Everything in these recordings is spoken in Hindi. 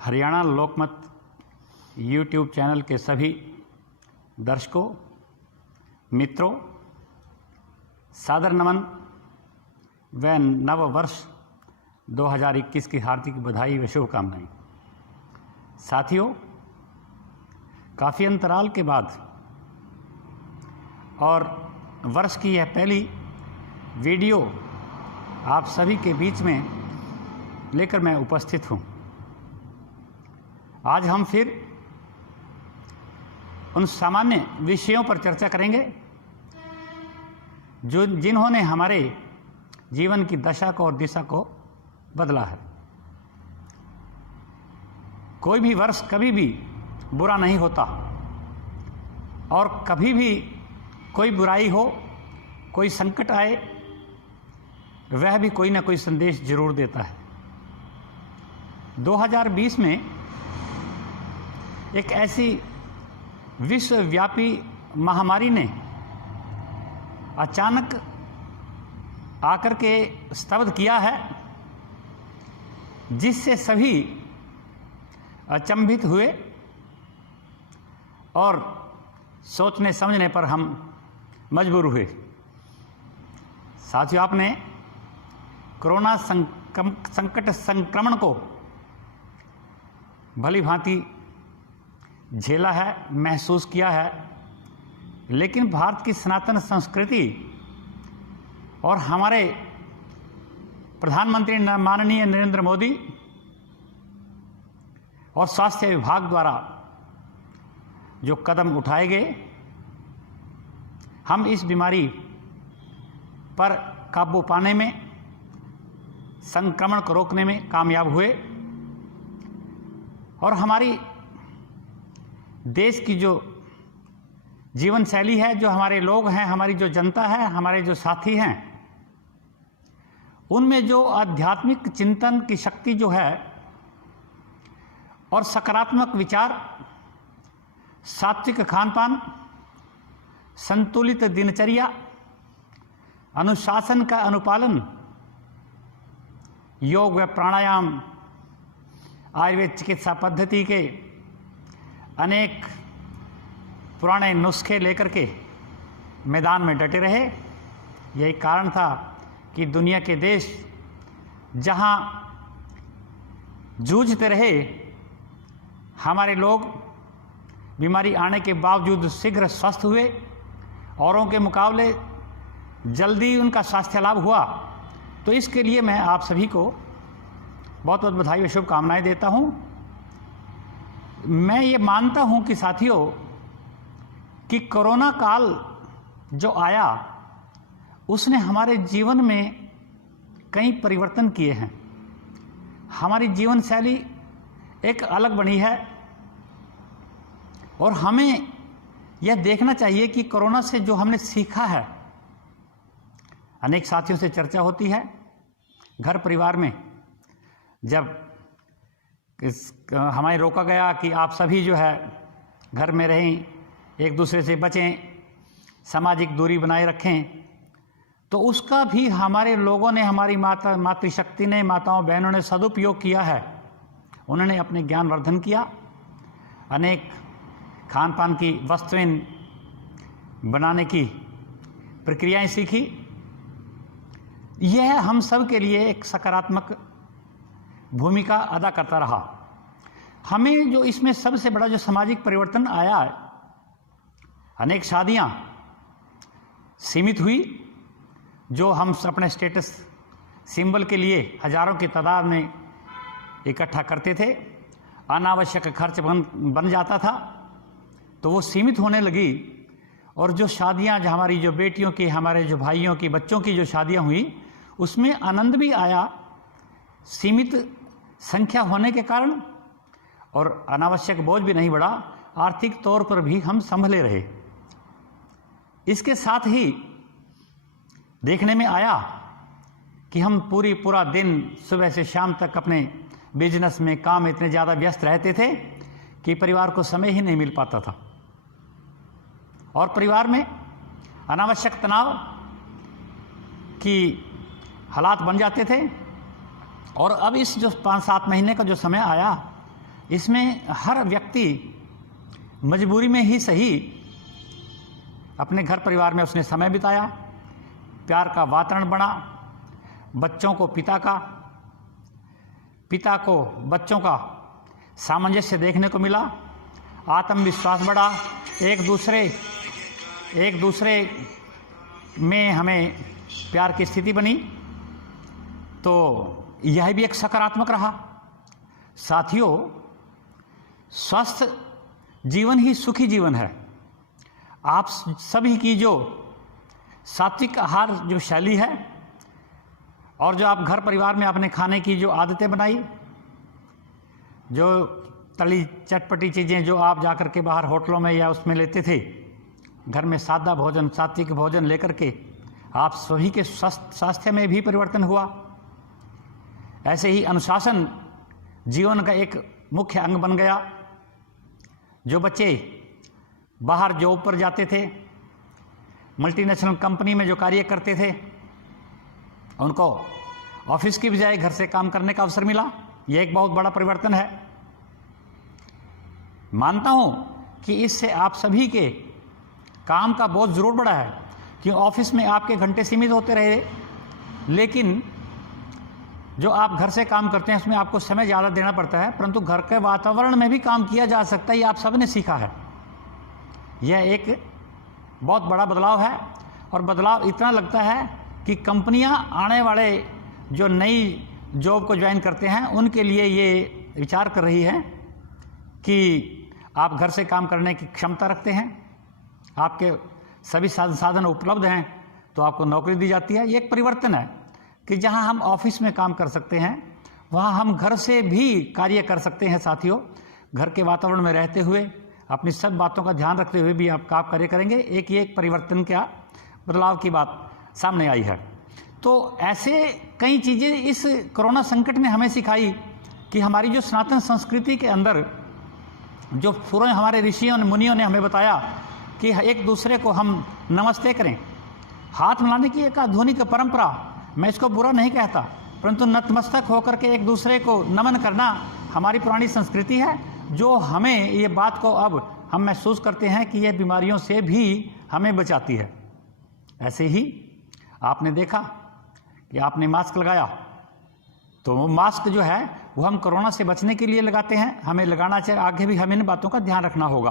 हरियाणा लोकमत यूट्यूब चैनल के सभी दर्शकों, मित्रों, सादर नमन व नव वर्ष 2021 की हार्दिक बधाई व शुभकामनाएं। साथियों, काफ़ी अंतराल के बाद और वर्ष की यह पहली वीडियो आप सभी के बीच में लेकर मैं उपस्थित हूँ। आज हम फिर उन सामान्य विषयों पर चर्चा करेंगे जिन्होंने हमारे जीवन की दशा को और दिशा को बदला है। कोई भी वर्ष कभी भी बुरा नहीं होता और कभी भी कोई बुराई हो, कोई संकट आए, वह भी कोई ना कोई संदेश जरूर देता है। 2020 में एक ऐसी विश्वव्यापी महामारी ने अचानक आकर के स्तब्ध किया है, जिससे सभी अचंभित हुए और सोचने समझने पर हम मजबूर हुए। साथियों, आपने कोरोना संकट संक्रमण को भली भांति झेला है, महसूस किया है, लेकिन भारत की सनातन संस्कृति और हमारे प्रधानमंत्री माननीय नरेंद्र मोदी और स्वास्थ्य विभाग द्वारा जो कदम उठाए गए, हम इस बीमारी पर काबू पाने में, संक्रमण को रोकने में कामयाब हुए और हमारी देश की जो जीवन शैली है, जो हमारे लोग हैं, हमारी जो जनता है, हमारे जो साथी हैं, उनमें जो आध्यात्मिक चिंतन की शक्ति जो है और सकारात्मक विचार, सात्विक खानपान, संतुलित दिनचर्या, अनुशासन का अनुपालन, योग व प्राणायाम, आयुर्वेद चिकित्सा पद्धति के अनेक पुराने नुस्खे लेकर के मैदान में डटे रहे। यही कारण था कि दुनिया के देश जहां जूझते रहे, हमारे लोग बीमारी आने के बावजूद शीघ्र स्वस्थ हुए, औरों के मुकाबले जल्दी उनका स्वास्थ्य लाभ हुआ। तो इसके लिए मैं आप सभी को बहुत बहुत बधाई व शुभकामनाएं देता हूं। मैं ये मानता हूं कि साथियों, कि कोरोना काल जो आया उसने हमारे जीवन में कई परिवर्तन किए हैं। हमारी जीवन शैली एक अलग बनी है और हमें यह देखना चाहिए कि कोरोना से जो हमने सीखा है। अनेक साथियों से चर्चा होती है घर परिवार में, जब हमें रोका गया कि आप सभी जो है घर में रहें, एक दूसरे से बचें, सामाजिक दूरी बनाए रखें, तो उसका भी हमारे लोगों ने, हमारी मातृशक्ति ने, माताओं बहनों ने सदुपयोग किया है। उन्होंने अपने ज्ञानवर्धन किया, अनेक खान पान की वस्तुएं बनाने की प्रक्रियाएं सीखी। यह हम सब के लिए एक सकारात्मक भूमिका अदा करता रहा। हमें जो इसमें सबसे बड़ा जो सामाजिक परिवर्तन आया, अनेक शादियां सीमित हुई, जो हम अपने स्टेटस सिंबल के लिए हजारों की तादाद में इकट्ठा करते थे, अनावश्यक खर्च बन जाता था, तो वो सीमित होने लगी। और जो शादियां, जो हमारी जो बेटियों की, हमारे जो भाइयों की, बच्चों की जो शादियां हुई, उसमें आनंद भी आया, सीमित संख्या होने के कारण, और अनावश्यक बोझ भी नहीं बढ़ा। आर्थिक तौर पर भी हम संभले रहे। इसके साथ ही देखने में आया कि हम पूरा दिन सुबह से शाम तक अपने बिजनेस में, काम में इतने ज़्यादा व्यस्त रहते थे कि परिवार को समय ही नहीं मिल पाता था और परिवार में अनावश्यक तनाव की हालात बन जाते थे। और अब इस जो 5-7 महीने का जो समय आया, इसमें हर व्यक्ति मजबूरी में ही सही अपने घर परिवार में उसने समय बिताया, प्यार का वातावरण बना, बच्चों को पिता को बच्चों का सामंजस्य देखने को मिला, आत्मविश्वास बढ़ा, एक दूसरे में हमें प्यार की स्थिति बनी। तो यह भी एक सकारात्मक रहा। साथियों, स्वस्थ जीवन ही सुखी जीवन है। आप सभी की जो सात्विक आहार जो शैली है और जो आप घर परिवार में अपने खाने की जो आदतें बनाई, जो तली चटपटी चीज़ें जो आप जाकर के बाहर होटलों में या उसमें लेते थे, घर में सादा भोजन, सात्विक भोजन लेकर के आप सभी के स्वास्थ्य में भी परिवर्तन हुआ। ऐसे ही अनुशासन जीवन का एक मुख्य अंग बन गया। जो बच्चे बाहर जॉब पर जाते थे, मल्टीनेशनल कंपनी में जो कार्य करते थे, उनको ऑफिस की बजाय घर से काम करने का अवसर मिला। यह एक बहुत बड़ा परिवर्तन है। मानता हूं कि इससे आप सभी के काम का बोझ जरूर बढ़ा है, कि ऑफिस में आपके घंटे सीमित होते रहे, लेकिन जो आप घर से काम करते हैं उसमें आपको समय ज़्यादा देना पड़ता है, परंतु घर के वातावरण में भी काम किया जा सकता है। ये आप सबने सीखा है। यह एक बहुत बड़ा बदलाव है, और बदलाव इतना लगता है कि कंपनियां आने वाले जो नई जॉब को ज्वाइन करते हैं उनके लिए ये विचार कर रही है कि आप घर से काम करने की क्षमता रखते हैं, आपके सभी साधन उपलब्ध हैं, तो आपको नौकरी दी जाती है। ये एक परिवर्तन है कि जहां हम ऑफिस में काम कर सकते हैं वहां हम घर से भी कार्य कर सकते हैं। साथियों, घर के वातावरण में रहते हुए अपनी सब बातों का ध्यान रखते हुए भी आप कार्य करेंगे। एक परिवर्तन क्या बदलाव की बात सामने आई है। तो ऐसे कई चीज़ें इस कोरोना संकट ने हमें सिखाई कि हमारी जो सनातन संस्कृति के अंदर जो पूर्व हमारे ऋषियों ने मुनियों ने हमें बताया कि एक दूसरे को हम नमस्ते करें, हाथ मिलाने की एक आधुनिक परंपरा, मैं इसको बुरा नहीं कहता, परंतु नतमस्तक होकर के एक दूसरे को नमन करना हमारी पुरानी संस्कृति है, जो हमें ये बात को अब हम महसूस करते हैं कि ये बीमारियों से भी हमें बचाती है। ऐसे ही आपने देखा कि आपने मास्क लगाया, तो वो मास्क जो है वो हम कोरोना से बचने के लिए लगाते हैं, हमें लगाना चाहिए। आगे भी हमें इन बातों का ध्यान रखना होगा।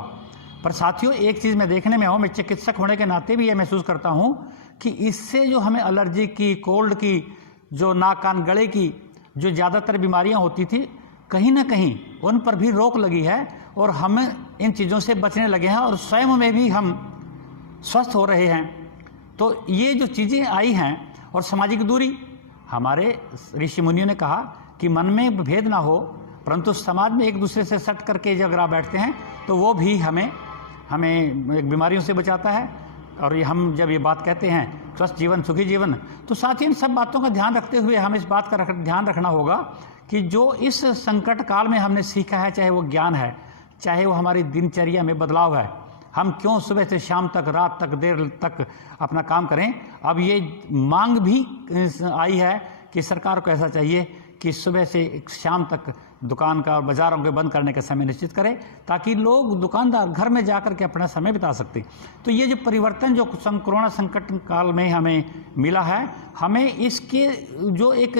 पर साथियों, एक चीज़ मैं देखने में मैं चिकित्सक होने के नाते भी ये महसूस करता हूँ कि इससे जो हमें एलर्जी की, कोल्ड की, जो नाक कान गले की जो ज़्यादातर बीमारियाँ होती थी, कहीं ना कहीं उन पर भी रोक लगी है और हम इन चीज़ों से बचने लगे हैं और स्वयं में भी हम स्वस्थ हो रहे हैं। तो ये जो चीज़ें आई हैं, और सामाजिक दूरी, हमारे ऋषि मुनियों ने कहा कि मन में भेद ना हो, परंतु समाज में एक दूसरे से सट करके जब आप बैठते हैं तो वो भी हमें बीमारियों से बचाता है। और ये हम जब ये बात कहते हैं स्वस्थ जीवन सुखी जीवन, तो साथ ही इन सब बातों का ध्यान रखते हुए हमें इस बात का ध्यान रखना होगा कि जो इस संकट काल में हमने सीखा है, चाहे वो ज्ञान है, चाहे वो हमारी दिनचर्या में बदलाव है, हम क्यों सुबह से शाम तक, रात तक, देर तक अपना काम करें। अब ये मांग भी आई है कि सरकार को ऐसा चाहिए कि सुबह से शाम तक दुकान का और बाज़ारों के बंद करने का समय निश्चित करें, ताकि लोग, दुकानदार घर में जाकर के अपना समय बिता सकते। तो ये जो परिवर्तन जो कोरोना संकट काल में हमें मिला है, हमें इसके जो एक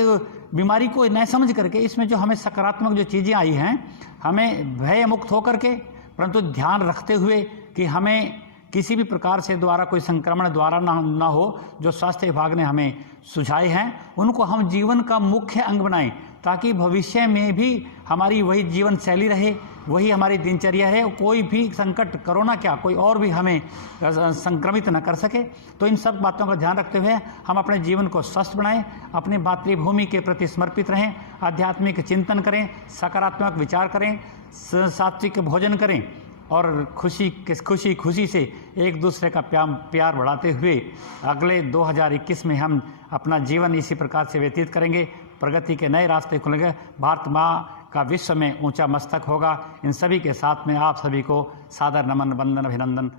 बीमारी को न समझ करके इसमें जो हमें सकारात्मक जो चीज़ें आई हैं, हमें भय मुक्त होकर के, परंतु ध्यान रखते हुए कि हमें किसी भी प्रकार से द्वारा कोई संक्रमण द्वारा ना हो, जो स्वास्थ्य विभाग ने हमें सुझाए हैं उनको हम जीवन का मुख्य अंग बनाएं, ताकि भविष्य में भी हमारी वही जीवन शैली रहे, वही हमारी दिनचर्या है, कोई भी संकट, कोरोना क्या, कोई और भी हमें संक्रमित न कर सके। तो इन सब बातों का ध्यान रखते हुए हम अपने जीवन को स्वस्थ बनाएं, अपनी मातृभूमि के प्रति समर्पित रहें, आध्यात्मिक चिंतन करें, सकारात्मक विचार करें, सात्विक भोजन करें और खुशी से एक दूसरे का प्यार बढ़ाते हुए अगले 2021 में हम अपना जीवन इसी प्रकार से व्यतीत करेंगे। प्रगति के नए रास्ते खुलेंगे, भारत माँ का विश्व में ऊंचा मस्तक होगा। इन सभी के साथ में आप सभी को सादर नमन, वंदन, अभिनंदन,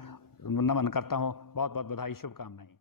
नमन करता हूँ। बहुत बहुत बधाई, शुभकामनाएं।